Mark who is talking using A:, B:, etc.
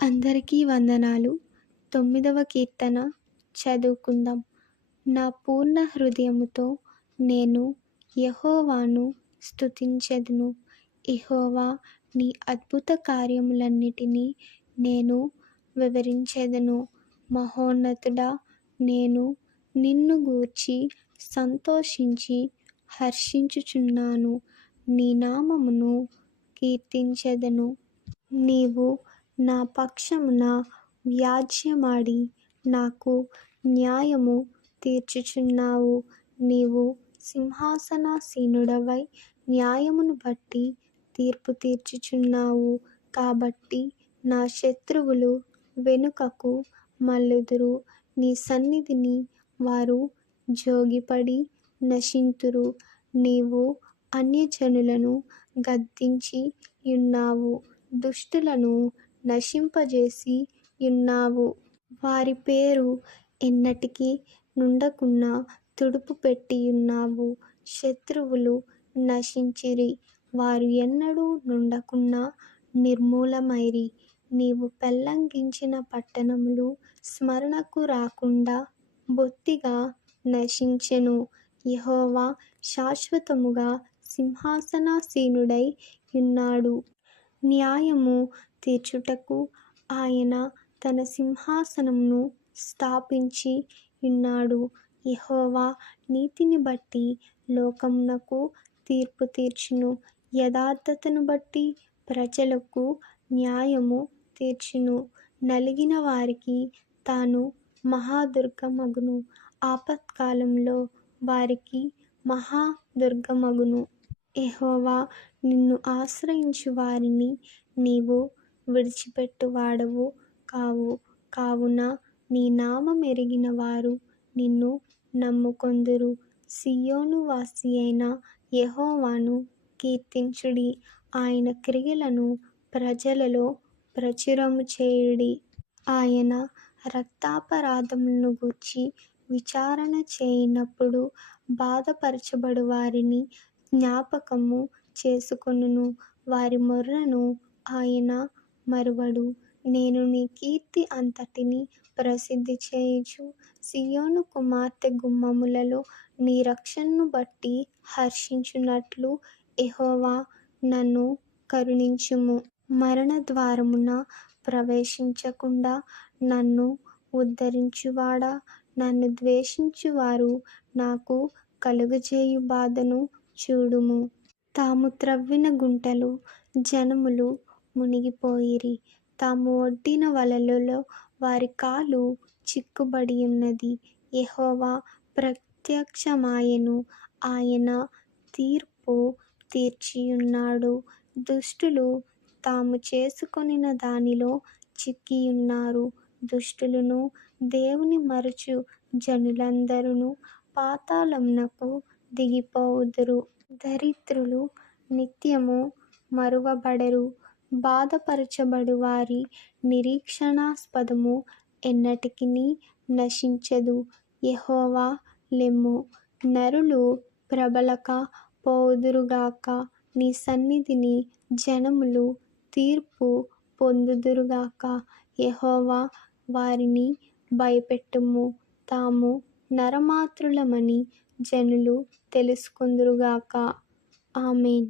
A: అందరికీ వందనాలు. తొమ్మిదవ కీర్తన చదువుకుందాం. నా పూర్ణ హృదయముతో నేను యహోవాను స్తుతించెదను. యెహోవా నీ అద్భుత కార్యములన్నిటినీ నేను వివరించెదను. మహోన్నతుడా నేను నిన్ను గూర్చి సంతోషించి హర్షించుచున్నాను. నీ నామమును కీర్తించెదను. నీవు నా పక్షమున వ్యాజ్యమాడి నాకు న్యాయము తీర్చుచున్నావు. నీవు సింహాసనాసీనుడవై న్యాయమును బట్టి తీర్పు తీర్చుచున్నావు. కాబట్టి నా శత్రువులు వెనుకకు మల్లుదురు నీ సన్నిధిని వారు జోగిపడి నశింతురు. నీవు అన్యజనులను గద్దించి ఉన్నావు. దుష్టులను నశింపజేసి యున్నావు వారి పేరు ఎన్నటికీ నుండకున్నా తుడుపు పెట్టియున్నావు శత్రువులు నశించిరి. వారు ఎన్నడూ నుండకున్నా నిర్మూలమైరి. నీవు పెళ్ళంగించిన పట్టణములు స్మరణకు రాకుండా బొత్తిగా నశించెను. యహోవా శాశ్వతముగా సింహాసనాసీనుడై యున్నాడు న్యాయము తీర్చుటకు ఆయన తన సింహాసనంను స్థాపించి యున్నాడు యెహోవా నీతిని బట్టి లోకమునకు తీర్పు తీర్చును. యథార్థతను బట్టి ప్రజలకు న్యాయము తీర్చును. నలిగిన వారికి తాను మహాదుర్గమగును. ఆపత్కాలంలో వారికి మహాదుర్గమగును. యెహోవా నిన్ను ఆశ్రయించు వారిని నీవు విడిచిపెట్టు వాడవు కావు. కావున నీ నామమెరిగిన వారు నిన్ను నమ్ముకొందురు. సీయోను వాసియైన యెహోవాను కీర్తించుడి. ఆయన క్రియలను ప్రజలలో ప్రచురము చేయుడి. ఆయన రక్తాపరాధములను గూర్చి విచారణ చేయనప్పుడు బాధపరచబడు వారిని జ్ఞాపకము చేసుకొనును. వారి మొర్రను ఆయన మరువడు. నేను నీ కీర్తి అంతటిని ప్రసిద్ధి చేయుచు సియోను కుమార్తె గుమ్మములలో నీ రక్షణను బట్టి హర్షించునట్లు ఎహోవా నన్ను కరుణించుము. మరణ ద్వారమున ప్రవేశించకుండా నన్ను ఉద్ధరించువాడా? నన్ను ద్వేషించువారు నాకు కలుగజేయు బాధను చూడుము. తాము త్రవ్విన గుంటలు జనములు మునిగిపోయిరి. తాము ఒడ్డిన వలలలో వారి కాలు చిక్కుబడి ఉన్నది యహోవా ప్రత్యక్షమాయను. ఆయన తీర్పు తీర్చియున్నాడు. దుష్టులు తాము చేసుకొనిన దానిలో చిక్కియున్నారు. దుష్టులను దేవుని మరచు జనులందరును పాతాళమునకు దిగిపోవుదురు. దరిద్రులు నిత్యము మరువబడరు. బాధపరచబడు వారి నిరీక్షణాస్పదము ఎన్నటికినీ నశించదు. యహోవా లెమ్ము. నరులు ప్రబలక పోదురుగాక నీ సన్నిధిని జనములు తీర్పు పొందుదురుగాక. యహోవా వారిని భయపెట్టుము. తాము నరమాత్రులమని జనులు తెలుసుకుందురుగాక. ఆమెన్.